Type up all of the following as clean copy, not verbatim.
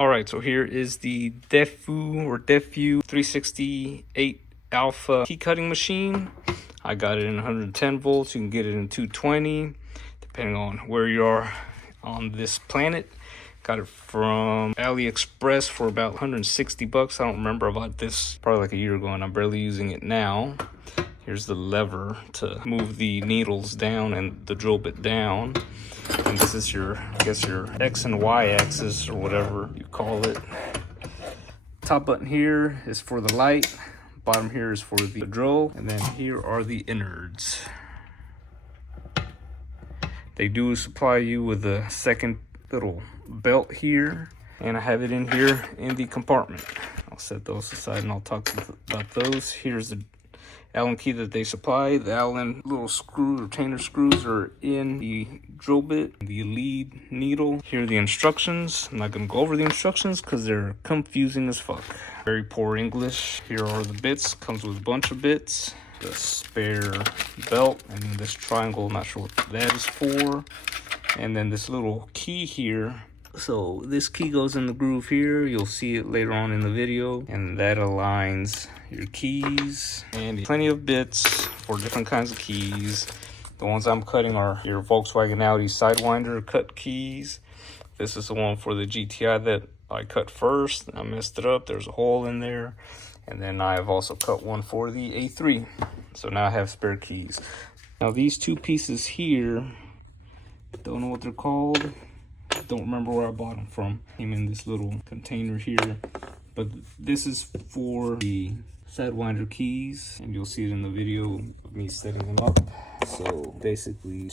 Alright, so here is the Defu 368 Alpha key cutting machine. I got it in 110 volts. You can get it in 220, depending on where you are on this planet. Got it from AliExpress for about 160 bucks. I don't remember. I bought this probably like a year ago and I'm barely using it now. Here's the lever to move the needles down and the drill bit down. And this is your, I guess, your X and Y axis or whatever you call it. Top button here is for the light. Bottom here is for the drill. And then here are the innards. They do supply you with a second little belt here. And I have it in here in the compartment. I'll set those aside and I'll talk about those. Here's the Allen key that they supply. The Allen little screw, retainer screws, are in the drill bit, the lead needle. Here are the instructions. I'm not going to go over the instructions because they're confusing as fuck. Very poor English. Here are the bits. Comes with a bunch of bits. The spare belt, and then this triangle, not sure what that is for. And then this little key here. So this key goes in the groove here. You'll see it later on in the video, and that aligns your keys. And plenty of bits for different kinds of keys. The ones I'm cutting are your Volkswagen Audi Sidewinder cut keys. This is the one for the GTI that I cut first. I messed it up. There's a hole in there. And then I've also cut one for the A3. So now I have spare keys. Now these two pieces here, don't know what they're called. Don't remember where I bought them from. Came in this little container here. But this is for the Sidewinder keys, and you'll see it in the video of me setting them up. So basically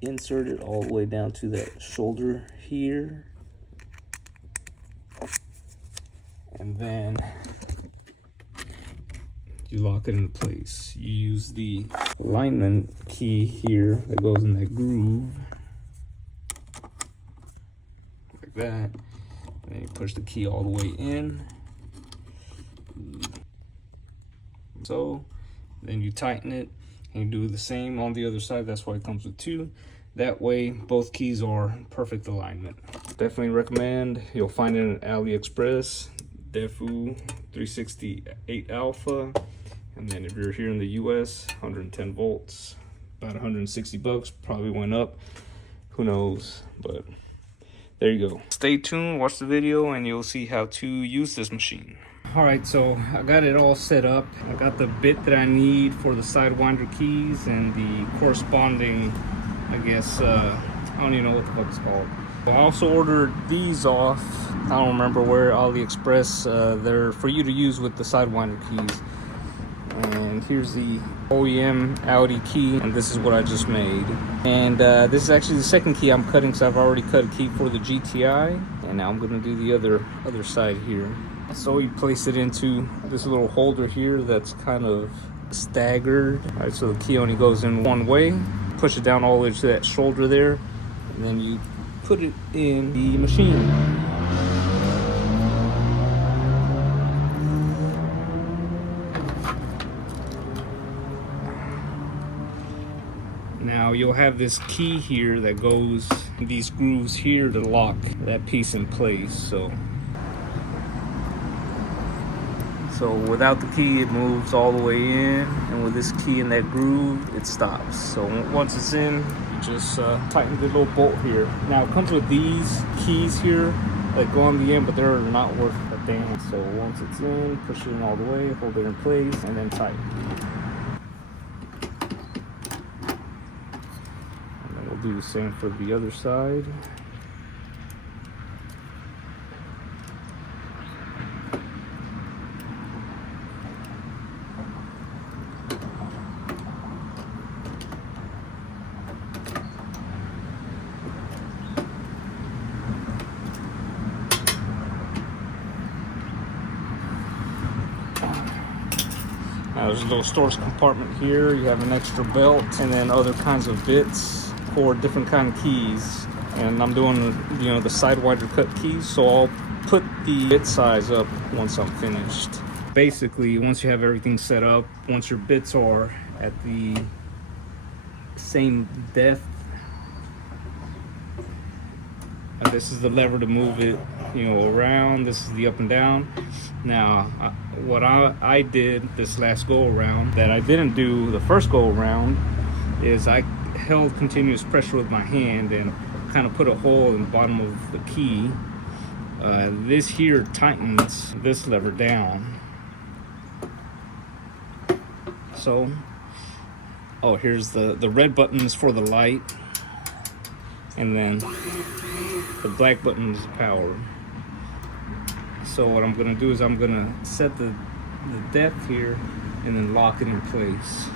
insert it all the way down to that shoulder here, and then you lock it into place. You use the alignment key here that goes in that groove like that. And then you push the key all the way in. So then you tighten it and you do the same on the other side. That's why it comes with two. That way both keys are in perfect alignment. Definitely recommend. You'll find it at AliExpress, Defu 368 Alpha. And then if you're here in the US, 110 volts, about 160 bucks, probably went up. Who knows, but there you go. Stay tuned, watch the video, and you'll see how to use this machine. All right, so I got it all set up. I got the bit that I need for the Sidewinder keys and the corresponding, I guess, I don't even know what the fuck it's called. I also ordered these off, I don't remember where, AliExpress. They're for you to use with the Sidewinder keys. And here's the OEM Audi key, and this is what I just made. And this is actually the second key I'm cutting, so I've already cut a key for the GTI, and now I'm gonna do the other side here. So you place it into this little holder here that's kind of staggered. All right, so the key only goes in one way. Push it down all the way to that shoulder there, and then you put it in the machine. Now you'll have this key here that goes in these grooves here to lock that piece in place. So without the key, it moves all the way in, and with this key in that groove, it stops. So once it's in, you just tighten the little bolt here. Now it comes with these keys here that go on the end, but they're not worth a damn. So once it's in, push it in all the way, hold it in place, and then tighten. Do the same for the other side. Now there's a little storage compartment here. You have an extra belt and then other kinds of bits for different kind of keys. And I'm doing the Sidewinder cut keys, so I'll put the bit size up once I'm finished. Basically, once you have everything set up, once your bits are at the same depth And this is the lever to move it, you know, around. This is the up and down. Now, what I did this last go around that I didn't do the first go around is I held continuous pressure with my hand and kind of put a hole in the bottom of the key. This here tightens this lever down. So, oh, here's the red button is for the light, and then the black button is power. So what I'm gonna do is I'm gonna set the depth here and then lock it in place.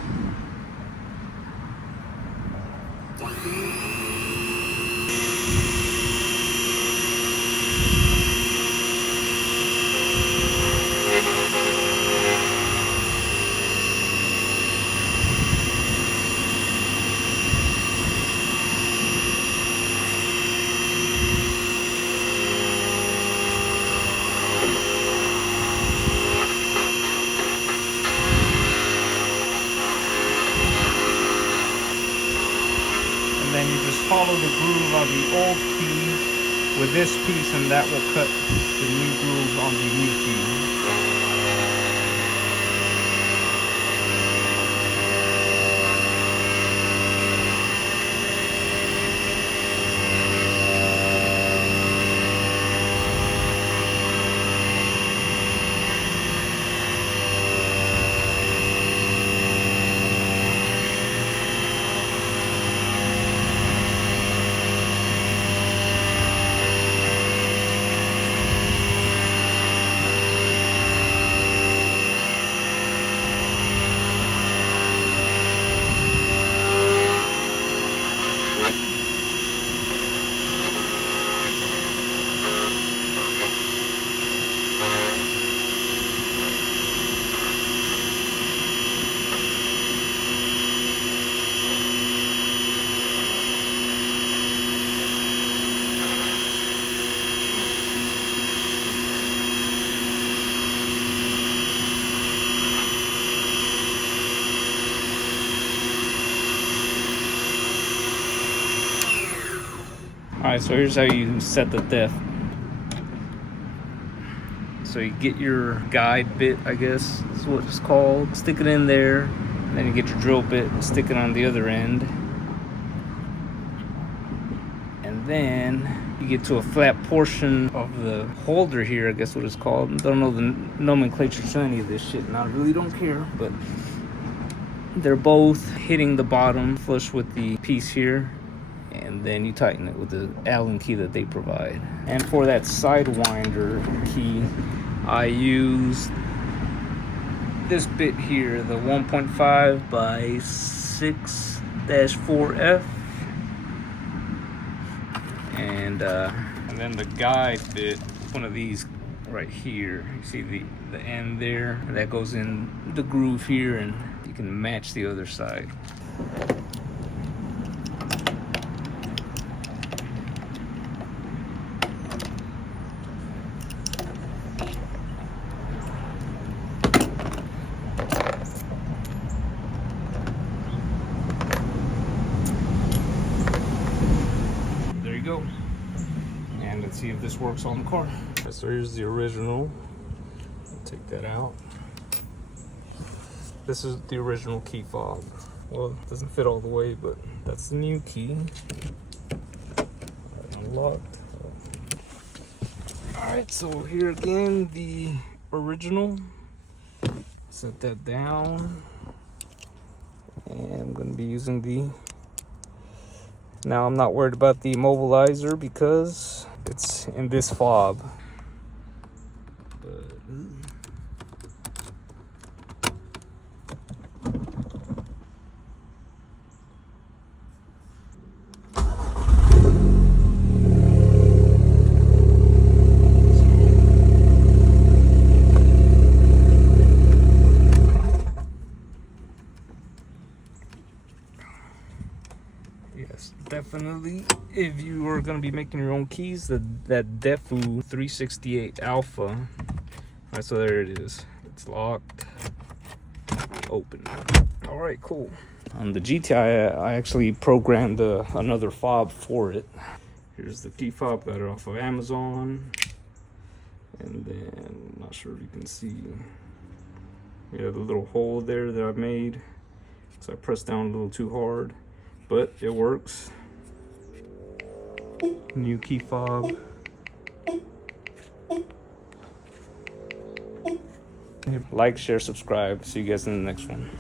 And then you just follow the groove on the old key with this piece, and that will cut the new groove on the new key. Alright, so here's how you set the depth. So you get your guide bit, I guess is what it's called. Stick it in there, and then you get your drill bit and stick it on the other end. And then you get to a flat portion of the holder here, I guess what it's called. I don't know the nomenclature to any of this shit, and I really don't care, but they're both hitting the bottom flush with the piece here. And then you tighten it with the Allen key that they provide. And for that sidewinder key, I use this bit here, the 1.5 by 6-4F. And then the guide bit, one of these right here. You see the end there? That goes in the groove here, and you can match the other side. Go. And let's see if this works on the car. So here's the original. I'll take that out. This is the original key fob. Well, it doesn't fit all the way, but that's the new key. Unlocked. Alright, so here again, the original. Set that down. And I'm going to be using the... Now I'm not worried about the immobilizer because it's in this fob. Yes, definitely. If you are going to be making your own keys, that Defu 368 Alpha. Alright, so there it is. It's locked. Open. Alright, cool. On the GTI, I actually programmed another fob for it. Here's the key fob, got it off of Amazon. And then, I'm not sure if you can see, the little hole there that I made. So I pressed down a little too hard, but it works. New key fob. Like, share, subscribe. See you guys in the next one.